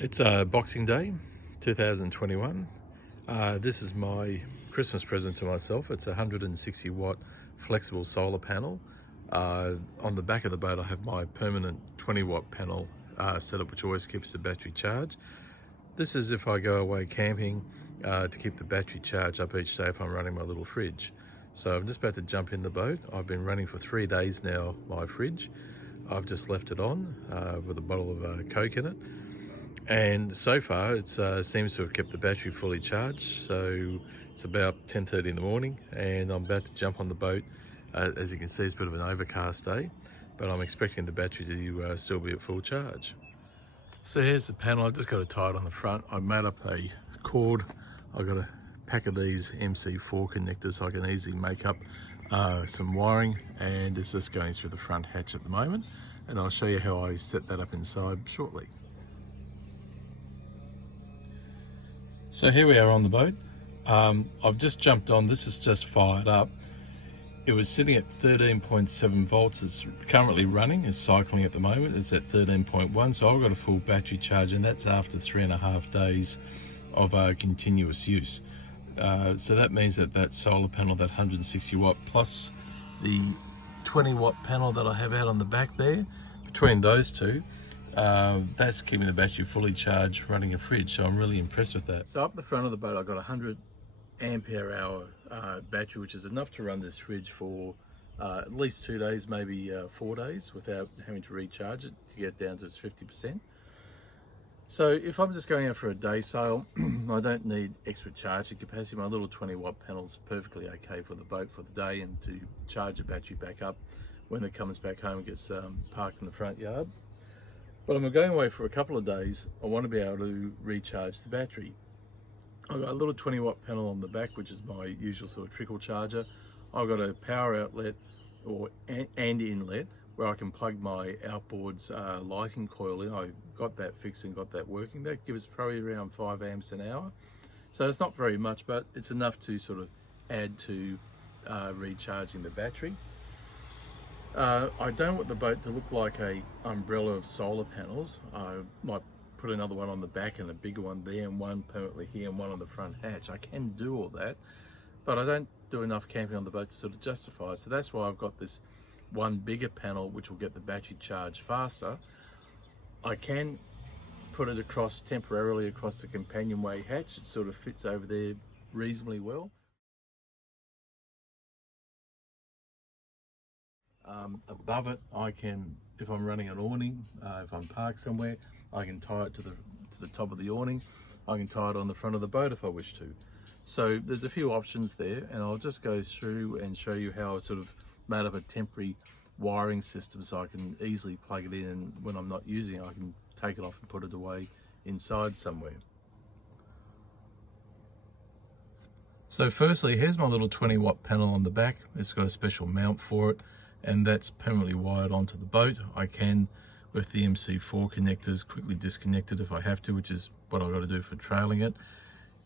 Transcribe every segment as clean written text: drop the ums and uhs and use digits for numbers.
It's Boxing Day 2021. This is my Christmas present to myself. It's a 160 watt flexible solar panel. On the back of the boat I have my permanent 20 watt panel set up, which always keeps the battery charged. This is if I go away camping to keep the battery charged up each day if I'm running my little fridge. So I'm just about to jump in the boat. I've been running for 3 days now my fridge. I've just left it on with a bottle of Coke in it. And so far it seems to have kept the battery fully charged. So it's about 10:30 in the morning and I'm about to jump on the boat. As you can see, it's a bit of an overcast day, but I'm expecting the battery to still be at full charge. So here's the panel. I've just got it tied on the front. I've made up a cord. I've got a pack of these MC4 connectors so I can easily make up some wiring, and it's just going through the front hatch at the moment, and I'll show you how I set that up inside shortly. So here we are on the boat. I've just jumped on. This is just fired up. It was sitting at 13.7 volts. It's currently running, it's cycling at the moment. It's at 13.1, so I've got a full battery charge, and that's after 3.5 days of continuous use. So that means that that solar panel, that 160 watt plus the 20 watt panel that I have out on the back there, between those two, that's keeping the battery fully charged running a fridge. So I'm really impressed with that. So up the front of the boat I've got 100 ampere hour battery, which is enough to run this fridge for at least 2 days, maybe 4 days, without having to recharge it to get down to its 50%. So if I'm just going out for a day sail, I don't need extra charging capacity. My little 20 watt panel's perfectly okay for the boat for the day, and to charge the battery back up when it comes back home and gets parked in the front yard. But if I'm going away for a couple of days, I want to be able to recharge the battery. I've got a little 20 watt panel on the back, which is my usual sort of trickle charger. I've got a power outlet and inlet where I can plug my outboard's lighting coil in. I got that fixed and got that working. That gives probably around 5 amps an hour. So it's not very much, but it's enough to sort of add to recharging the battery. I don't want the boat to look like a umbrella of solar panels. I might put another one on the back and a bigger one there, and one permanently here and one on the front hatch. I can do all that, but I don't do enough camping on the boat to sort of justify it. So that's why I've got this one bigger panel which will get the battery charged faster. I can put it across temporarily across the companionway hatch. It sort of fits over there reasonably well. Above it, I can, if I'm running an awning, if I'm parked somewhere, I can tie it to the top of the awning. I can tie it on the front of the boat if I wish to. So there's a few options there, and I'll just go through and show you how I sort of made up a temporary wiring system so I can easily plug it in, and when I'm not using it I can take it off and put it away inside somewhere. So firstly, here's my little 20 watt panel on the back. It's got a special mount for it, and that's permanently wired onto the boat. I can, with the MC4 connectors, quickly disconnect it if I have to, which is what I've got to do for trailing it.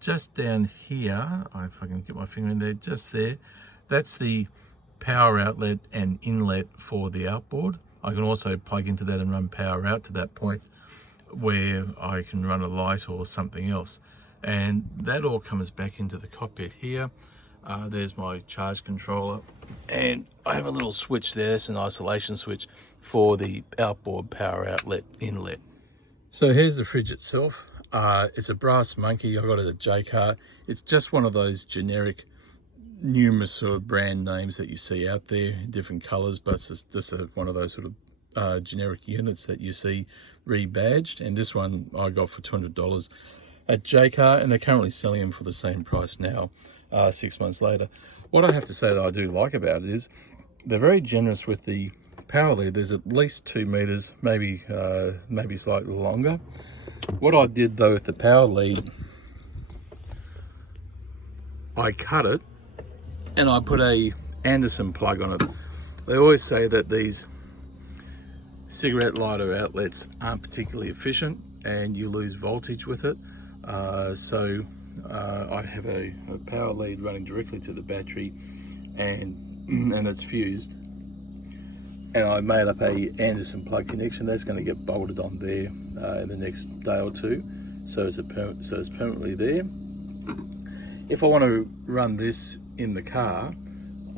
Just down here, if I can get my finger in there, just there, that's the power outlet and inlet for the outboard. I can also plug into that and run power out to that point where I can run a light or something else. And that all comes back into the cockpit here. There's my charge controller, and I have a little switch there. It's an isolation switch for the outboard power outlet inlet. So here's the fridge itself. It's a brass monkey. I got it at J-Car. It's just one of those generic, numerous sort of brand names that you see out there in different colors, but it's just one of those sort of generic units that you see rebadged. And this one I got for $200 at J-Car, and they're currently selling them for the same price now, 6 months later. What I have to say that I do like about it is they're very generous with the power lead. There's at least 2 meters, maybe slightly longer. What I did though with the power lead, I cut it and I put a Anderson plug on it. They always say that these cigarette lighter outlets aren't particularly efficient and you lose voltage with it. So I have a power lead running directly to the battery, and it's fused. and I made up a Anderson plug connection. That's going to get bolted on there in the next day or two, so it's permanently there. If I want to run this in the car,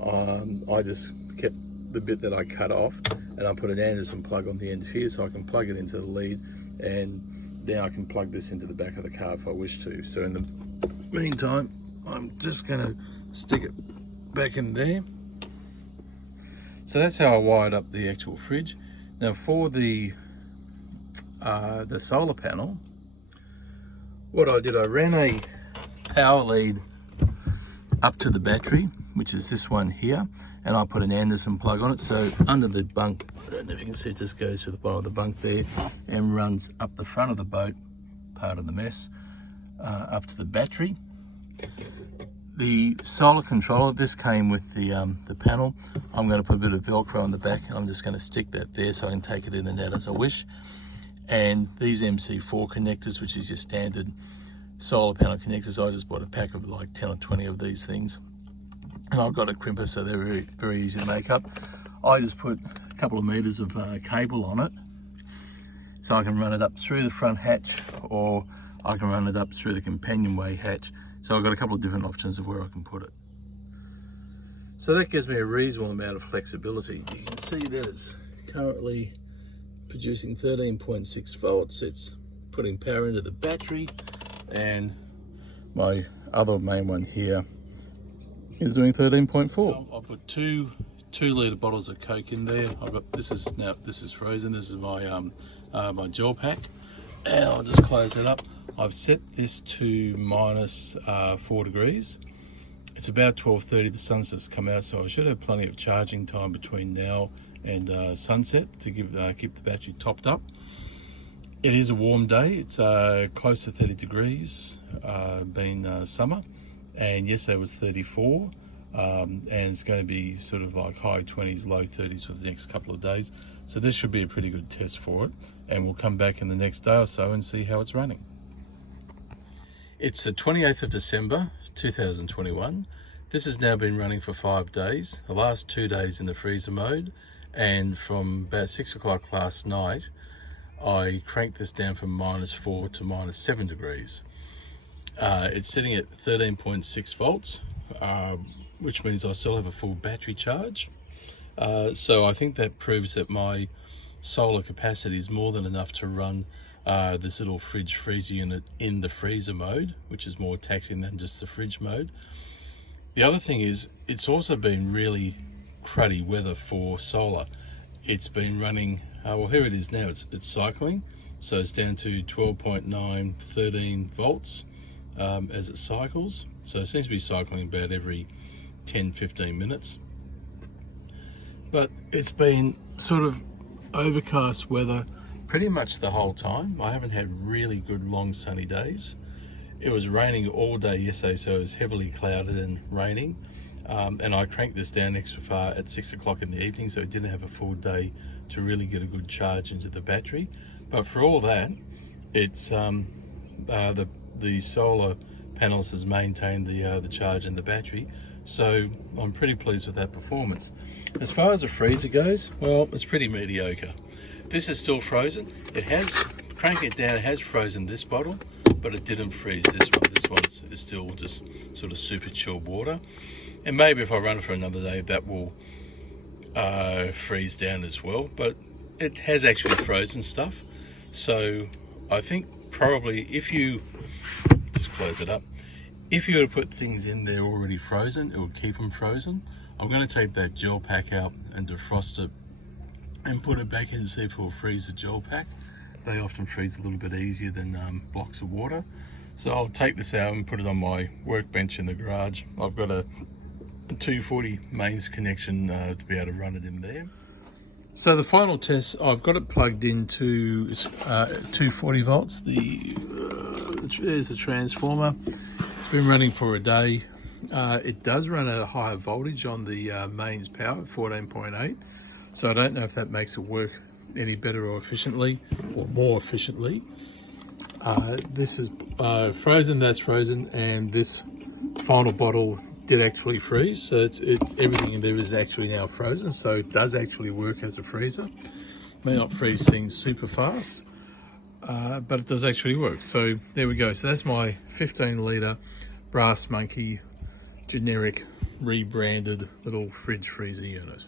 I just kept the bit that I cut off, and I put an Anderson plug on the end here, so I can plug it into the lead, and now I can plug this into the back of the car if I wish to. So in the meantime, I'm just going to stick it back in there. So that's how I wired up the actual fridge. Now for the solar panel, what I did, I ran a power lead up to the battery, which is this one here, and I put an Anderson plug on it. So under the bunk, I don't know if you can see, it just goes through the bottom of the bunk there and runs up the front of the boat, part of the mess, up to the battery. The solar controller, this came with the panel. I'm going to put a bit of Velcro on the back. I'm just going to stick that there so I can take it in and out as I wish. And these MC4 connectors, which is your standard solar panel connectors, I just bought a pack of like 10 or 20 of these things. And I've got a crimper, so they're very, very easy to make up. I just put a couple of meters of cable on it, so I can run it up through the front hatch, or I can run it up through the companionway hatch. So I've got a couple of different options of where I can put it. So that gives me a reasonable amount of flexibility. You can see that it's currently producing 13.6 volts. It's putting power into the battery, and my other main one here is doing 13.4. I'll put two 2-litre bottles of Coke in there. I've got, this is frozen. This is my my gel pack, and I'll just close it up. I've set this to minus 4 degrees. It's about 12:30, the sunset's come out, so I should have plenty of charging time between now and sunset to keep the battery topped up. It is a warm day. It's close to 30 degrees, being summer, and yesterday was 34, and it's going to be sort of like high 20s, low 30s for the next couple of days. So this should be a pretty good test for it, and we'll come back in the next day or so and see how it's running. It's the 28th of December 2021. This has now been running for 5 days, the last 2 days in the freezer mode, and from about 6 o'clock last night I cranked this down from -4 to -7 degrees. It's sitting at 13.6 volts, which means I still have a full battery charge. So I think that proves that my solar capacity is more than enough to run this little fridge freezer unit in the freezer mode, which is more taxing than just the fridge mode. The other thing is, it's also been really cruddy weather for solar. It's been running, well, here it is now, it's cycling, so it's down to 12.9, 13 volts as it cycles. So it seems to be cycling about every 10-15 minutes. But it's been sort of overcast weather pretty much the whole time. I haven't had really good long sunny days. It was raining all day yesterday, so it was heavily clouded and raining. And I cranked this down extra far at 6 o'clock in the evening, so it didn't have a full day to really get a good charge into the battery. But for all that, it's the solar panels has maintained the charge in the battery, so I'm pretty pleased with that performance. As far as the freezer goes, well, it's pretty mediocre. This is still frozen. It has, crank it down, it has frozen this bottle, but it didn't freeze this one. This one is still just sort of super chilled water. And maybe if I run it for another day, that will freeze down as well. But it has actually frozen stuff. So I think probably if you, just close it up, if you were to put things in there already frozen, it would keep them frozen. I'm going to take that gel pack out and defrost it and put it back in to see if it will freeze the gel pack. They often freeze a little bit easier than blocks of water. So I'll take this out and put it on my workbench in the garage. I've got a 240 mains connection to be able to run it in there. So the final test, I've got it plugged into 240 volts. There's the transformer. It's been running for a day. It does run at a higher voltage on the mains power, 14.8. So I don't know if that makes it work any better or efficiently, or more efficiently. This is frozen, that's frozen, and this final bottle did actually freeze. So it's everything in there is actually now frozen. So it does actually work as a freezer. May not freeze things super fast, but it does actually work. So there we go. So that's my 15-litre Brass Monkey generic rebranded little fridge freezer unit.